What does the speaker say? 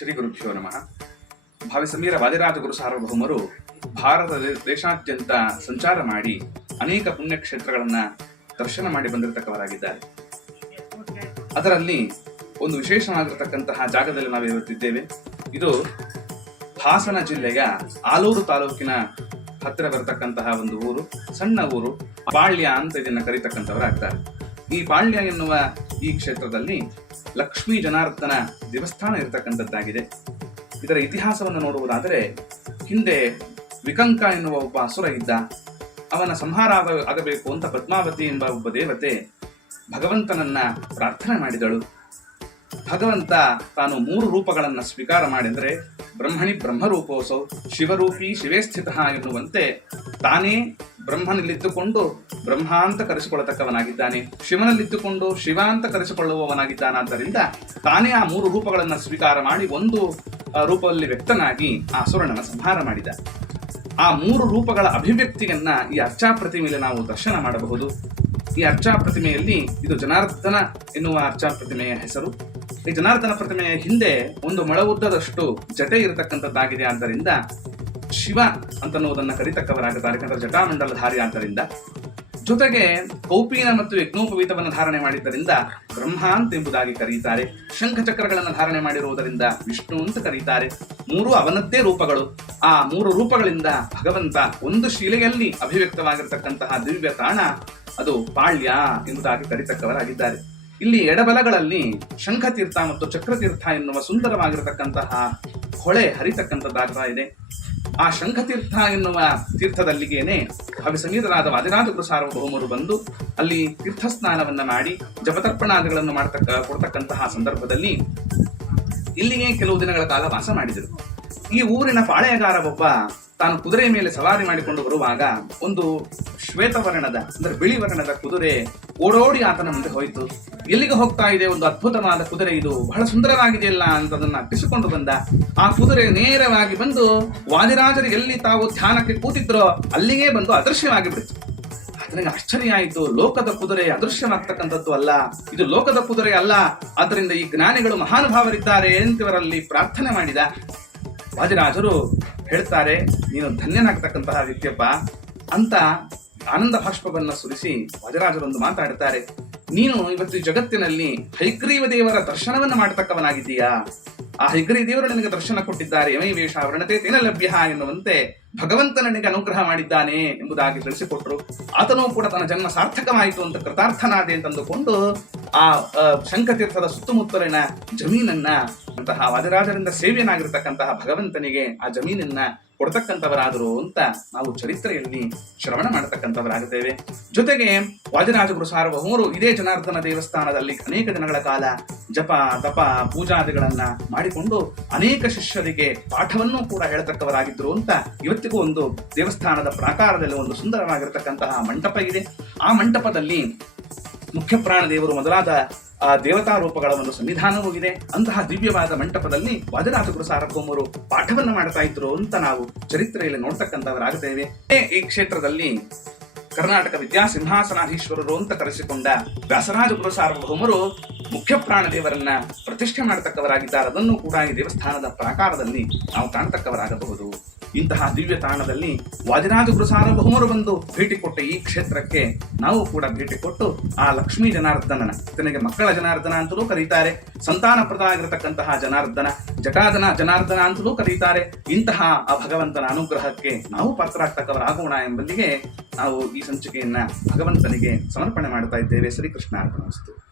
ಶ್ರೀ ಗುರುಭ್ಯೋ ನಮಃ. ಭಾವಿ ಸಮೀರ ವಾದಿರಾಜ ಗುರು ಸಾರ್ವಭೌಮರು ಭಾರತ ದೇ- ದೇಶಾದ್ಯಂತ ಸಂಚಾರ ಮಾಡಿ ಅನೇಕ ಪುಣ್ಯಕ್ಷೇತ್ರಗಳನ್ನ ದರ್ಶನ ಮಾಡಿ ಬಂದಿರತಕ್ಕವರಾಗಿದ್ದಾರೆ. ಅದರಲ್ಲಿ ಒಂದು ವಿಶೇಷವಾಗಿರತಕ್ಕಂತಹ ಜಾಗದಲ್ಲಿ ನಾವು ಇರುತ್ತಿದ್ದೇವೆ. ಇದು ಹಾಸನ ಜಿಲ್ಲೆಯ ಆಲೂರು ತಾಲೂಕಿನ ಹತ್ತಿರ ಬರತಕ್ಕಂತಹ ಒಂದು ಊರು. ಸಣ್ಣ ಊರು. ಪಾಳ್ಯ ಅಂತ ಇದನ್ನ ಕರೀತಕ್ಕಂಥವರಾಗ್ತಾರೆ. ಈ ಪಾಳ್ಯ ಎನ್ನುವ ಈ ಕ್ಷೇತ್ರದಲ್ಲಿ ಲಕ್ಷ್ಮೀ ಜನಾರ್ದನ ದೇವಸ್ಥಾನ ಇರತಕ್ಕಂಥದ್ದಾಗಿದೆ. ಇದರ ಇತಿಹಾಸವನ್ನು ನೋಡುವುದಾದರೆ, ಹಿಂದೆ ವಿಕಂಕ ಎನ್ನುವ ಒಬ್ಬ ಅಸುರ ಇದ್ದ, ಅವನ ಸಂಹಾರ ಆಗಬೇಕು ಅಂತ ಪದ್ಮಾವತಿ ಎಂಬ ಒಬ್ಬ ದೇವತೆ ಭಗವಂತನನ್ನ ಪ್ರಾರ್ಥನೆ ಮಾಡಿದಳು. ಭಗವಂತ ತಾನು ಮೂರು ರೂಪಗಳನ್ನು ಸ್ವೀಕಾರ ಮಾಡಿದರೆ ಬ್ರಹ್ಮಣಿ ಬ್ರಹ್ಮರೂಪೋಸೌ, ಶಿವರೂಪಿ ಶಿವೇ ಸ್ಥಿತ ಎನ್ನುವಂತೆ ತಾನೇ ಬ್ರಹ್ಮನಲ್ಲಿದ್ದುಕೊಂಡು ಬ್ರಹ್ಮ ಅಂತ ಕರೆಸಿಕೊಳ್ಳತಕ್ಕವನಾಗಿದ್ದಾನೆ. ಶಿವನಲ್ಲಿದ್ದುಕೊಂಡು ಶಿವ ಅಂತ ಕರೆಸಿಕೊಳ್ಳುವವನಾಗಿದ್ದಾನಾದ್ದರಿಂದ ತಾನೇ ಆ ಮೂರು ರೂಪಗಳನ್ನು ಸ್ವೀಕಾರ ಮಾಡಿ ಒಂದು ರೂಪದಲ್ಲಿ ವ್ಯಕ್ತನಾಗಿ ಆ ಸುರಣನ ಸಂಹಾರ ಮಾಡಿದ. ಆ ಮೂರು ರೂಪಗಳ ಅಭಿವ್ಯಕ್ತಿಯನ್ನ ಈ ಅರ್ಚಾ ಪ್ರತಿಮೆಯಲ್ಲಿ ನಾವು ದರ್ಶನ ಮಾಡಬಹುದು. ಈ ಅರ್ಚಾ ಪ್ರತಿಮೆಯಲ್ಲಿ ಇದು ಜನಾರ್ದನ ಎನ್ನುವ ಅರ್ಚಾ ಪ್ರತಿಮೆಯ ಹೆಸರು. ಈ ಜನಾರ್ದನ ಪ್ರತಿಮೆಯ ಹಿಂದೆ ಒಂದು ಮಳ ಉದ್ದದಷ್ಟು ಜಟೆ ಇರತಕ್ಕಂಥದ್ದಾಗಿದೆ ಆದ್ದರಿಂದ ಶಿವ ಅಂತನ್ನುವುದನ್ನು ಕರಿತಕ್ಕವರಾಗುತ್ತಾರೆ ಯಾಕಂದ್ರೆ ಜಟಾಮಂಡಲಧಾರಿ ಆದ್ದರಿಂದ. ಜೊತೆಗೆ ಕೌಪೀನ ಮತ್ತು ಯಜ್ಞೋಪವೀತವನ್ನು ಧಾರಣೆ ಮಾಡಿದ್ದರಿಂದ ಬ್ರಹ್ಮ ಅಂತ ಎಂಬುದಾಗಿ ಕರೀತಾರೆ. ಶಂಖಚಕ್ರಗಳನ್ನು ಧಾರಣೆ ಮಾಡಿರುವುದರಿಂದ ವಿಷ್ಣು ಅಂತ ಕರೀತಾರೆ. ಮೂರು ಅವನದ್ದೇ ರೂಪಗಳು. ಆ ಮೂರು ರೂಪಗಳಿಂದ ಭಗವಂತ ಒಂದು ಶಿಲೆಯಲ್ಲಿ ಅಭಿವ್ಯಕ್ತವಾಗಿರತಕ್ಕಂತಹ ದಿವ್ಯ ತಾಣ ಅದು ಪಾಳ್ಯ ಎಂಬುದಾಗಿ ಕರೀತಕ್ಕವರಾಗಿದ್ದಾರೆ. ಇಲ್ಲಿ ಎಡಬಲಗಳಲ್ಲಿ ಶಂಖತೀರ್ಥ ಮತ್ತು ಚಕ್ರತೀರ್ಥ ಎನ್ನುವ ಸುಂದರವಾಗಿರತಕ್ಕಂತಹ ಹೊಳೆ ಹರಿತಕ್ಕಂಥದ್ದಾಗ್ತಾ ಇದೆ. ಆ ಶಂಖತೀರ್ಥ ಎನ್ನುವ ತೀರ್ಥದಲ್ಲಿಗೇನೆ ಅಭಿಸಮೀರರಾದ ವಾದಿರಾಜ ಸಾರ್ವಭೌಮರು ಬಂದು ಅಲ್ಲಿ ತೀರ್ಥ ಸ್ನಾನವನ್ನ ಮಾಡಿ ಜಪತರ್ಪಣಾದಿಗಳನ್ನು ಮಾಡತಕ್ಕ, ಕೊಡ್ತಕ್ಕಂತಹ ಸಂದರ್ಭದಲ್ಲಿ ಇಲ್ಲಿಗೆ ಕೆಲವು ದಿನಗಳ ಕಾಲ ವಾಸ ಮಾಡಿದರು. ಈ ಊರಿನ ಪಾಳೆಯಗಾರ ಒಬ್ಬ ತಾನು ಕುದುರೆ ಮೇಲೆ ಸವಾರಿ ಮಾಡಿಕೊಂಡು ಬರುವಾಗ ಒಂದು ಶ್ವೇತವರ್ಣದ, ಅಂದ್ರೆ ಬಿಳಿ ವರ್ಣದ ಕುದುರೆ ಓಡೋಡಿ ಆತನ ಮುಂದೆ ಹೋಯಿತು. ಎಲ್ಲಿಗೆ ಹೋಗ್ತಾ ಇದೆ ಒಂದು ಅದ್ಭುತವಾದ ಕುದುರೆ ಇದು? ಬಹಳ ಸುಂದರವಾಗಿದೆಯಲ್ಲ ಅಂತ ಅದನ್ನ ಅಟ್ಟಿಸಿಕೊಂಡು ಬಂದ. ಆ ಕುದುರೆ ನೇರವಾಗಿ ಬಂದು ವಾದಿರಾಜರು ಎಲ್ಲಿ ತಾವು ಧ್ಯಾನಕ್ಕೆ ಕೂತಿದ್ರೋ ಅಲ್ಲಿಗೆ ಬಂದು ಅದೃಶ್ಯವಾಗಿ ಬಿಡ್ತು ನನಗೆ ಆಶ್ಚರ್ಯ ಆಯಿತು. ಲೋಕದ ಕುದುರೆ ಅದೃಶ್ಯವಾಗ್ತಕ್ಕಂಥದ್ದು ಅಲ್ಲ. ಇದು ಲೋಕದ ಕುದುರೆ ಅಲ್ಲ. ಆದ್ದರಿಂದ ಈ ಜ್ಞಾನಿಗಳು ಮಹಾನುಭಾವರಿದ್ದಾರೆ ಅಂತ ಇವರಲ್ಲಿ ಪ್ರಾರ್ಥನೆ ಮಾಡಿದ. ವಾದಿರಾಜರು ಹೇಳ್ತಾರೆ, ನೀನು ಧನ್ಯನಾಗ್ತಕ್ಕಂತಹ ವಿದ್ಯಪ್ಪ ಅಂತ ಆನಂದ ಭಾಷ್ಪವನ್ನ ಸುರಿಸಿ ವಜರಾಜರೊಂದು ಮಾತಾಡುತ್ತಾರೆ ನೀನು ಇವತ್ತು ಜಗತ್ತಿನಲ್ಲಿ ಹೈಗ್ರೀವ ದೇವರ ದರ್ಶನವನ್ನ ಮಾಡತಕ್ಕವನಾಗಿದ್ದೀಯಾ? ಆ ಹೈಗ್ರೀವ ದೇವರು ನನಗೆ ದರ್ಶನ ಕೊಟ್ಟಿದ್ದಾರೆ. ಯಮೈ ವೇಷ ವರ್ಣತೆ ತೇನ ಲಭ್ಯ ಎನ್ನುವಂತೆ ಭಗವಂತ ನನಗೆ ಅನುಗ್ರಹ ಮಾಡಿದ್ದಾನೆ ಎಂಬುದಾಗಿ ತಿಳಿಸಿಕೊಟ್ರು ಆತನೂ ಕೂಡ ತನ್ನ ಜನ್ಮ ಸಾರ್ಥಕವಾಯಿತು ಅಂತ ಕೃತಾರ್ಥನಾದೆ ಅಂತಂದುಕೊಂಡು ಆ ಶಂಖತೀರ್ಥದ ಸುತ್ತಮುತ್ತಲಿನ ಜಮೀನನ್ನ ಅಂತಹ ವಾದಿರಾಜರಿಂದ ಸೇವೆಯನ್ನಾಗಿರ್ತಕ್ಕಂತಹ ಭಗವಂತನಿಗೆ ಆ ಜಮೀನನ್ನ ಕೊಡ್ತಕ್ಕಂಥವರಾದರು ಅಂತ ನಾವು ಚರಿತ್ರೆಯಲ್ಲಿ ಶ್ರವಣ ಮಾಡತಕ್ಕಂಥವರಾಗುತ್ತೇವೆ. ಜೊತೆಗೆ ವಾದಿರಾಜಗುರು ಸಾರ್ವಭೌಮರು ಇದೇ ಜನಾರ್ದನ ದೇವಸ್ಥಾನದಲ್ಲಿ ಅನೇಕ ದಿನಗಳ ಕಾಲ ಜಪ, ತಪ, ಪೂಜಾದಿಗಳನ್ನ ಮಾಡಿಕೊಂಡು ಅನೇಕ ಶಿಷ್ಯರಿಗೆ ಪಾಠವನ್ನು ಕೂಡ ಹೇಳತಕ್ಕವರಾಗಿದ್ದರು ಅಂತ ಇವತ್ತಿಗೂ ಒಂದು ದೇವಸ್ಥಾನದ ಪ್ರಾಕಾರದಲ್ಲಿ ಒಂದು ಸುಂದರವಾಗಿರತಕ್ಕಂತಹ ಮಂಟಪ ಇದೆ. ಆ ಮಂಟಪದಲ್ಲಿ ಮುಖ್ಯ ಪ್ರಾಣ ದೇವರು ಮೊದಲಾದ, ಆ, ದೇವತಾ ರೂಪಗಳ ಒಂದು ಸಂವಿಧಾನವೂ ಇದೆ ಅಂತಹ ದಿವ್ಯವಾದ ಮಂಟಪದಲ್ಲಿ ವಾದಿರಾಜಗುರು ಸಾರ್ವಭೌಮರು ಪಾಠವನ್ನು ಮಾಡ್ತಾ ಇದ್ರು ಅಂತ ನಾವು ಚರಿತ್ರೆಯಲ್ಲಿ ನೋಡ್ತಕ್ಕಂಥವರಾಗುತ್ತೇವೆ ಈ ಕ್ಷೇತ್ರದಲ್ಲಿ ಕರ್ನಾಟಕ ವಿದ್ಯಾಸಿಂಹಾಸನಾಧೀಶ್ವರರು ಅಂತ ಕರೆಸಿಕೊಂಡ ವ್ಯಾಸರಾಜ ಗುರು ಸಾರ್ವಭೌಮರು ಮುಖ್ಯ ಪ್ರಾಣ ದೇವರನ್ನ ಪ್ರತಿಷ್ಠೆ ಮಾಡತಕ್ಕವರಾಗಿದ್ದಾರೆ. ಅದನ್ನು ಕೂಡ ಈ ದೇವಸ್ಥಾನದ ಪ್ರಾಕಾರದಲ್ಲಿ ನಾವು ಕಾಣತಕ್ಕವರಾಗಬಹುದು. ಇಂತಹ ದಿವ್ಯ ತಾಣದಲ್ಲಿ ಗುರು ಸಾರ್ವಭೌಮರು ಬಂದು ಭೇಟಿ ಕೊಟ್ಟ ಈ ಕ್ಷೇತ್ರಕ್ಕೆ ನಾವು ಕೂಡ ಭೇಟಿ ಕೊಟ್ಟು ಆ ಲಕ್ಷ್ಮೀ ಜನಾರ್ದನನ ತನಗೆ ಮಕ್ಕಳ ಜನಾರ್ದನ ಅಂತಲೂ ಕರೀತಾರೆ ಸಂತಾನಪ್ರದ ಆಗಿರತಕ್ಕಂತಹ ಜನಾರ್ದನ, ಜಟಾದನ ಜನಾರ್ದನ ಅಂತಲೂ ಕರೀತಾರೆ. ಇಂತಹ ಆ ಭಗವಂತನ ಅನುಗ್ರಹಕ್ಕೆ ನಾವು ಪಾತ್ರರಾಗ್ತಕ್ಕವರಾಗೋಣ ಎಂಬಲ್ಲಿಗೆ ನಾವು ಈ ಸಂಚಿಕೆಯನ್ನ ಭಗವಂತನಿಗೆ ಸಮರ್ಪಣೆ ಮಾಡ್ತಾ ಇದ್ದೇವೆ. ಶ್ರೀಕೃಷ್ಣ ಅರ್ಪಣಿಸ್ತು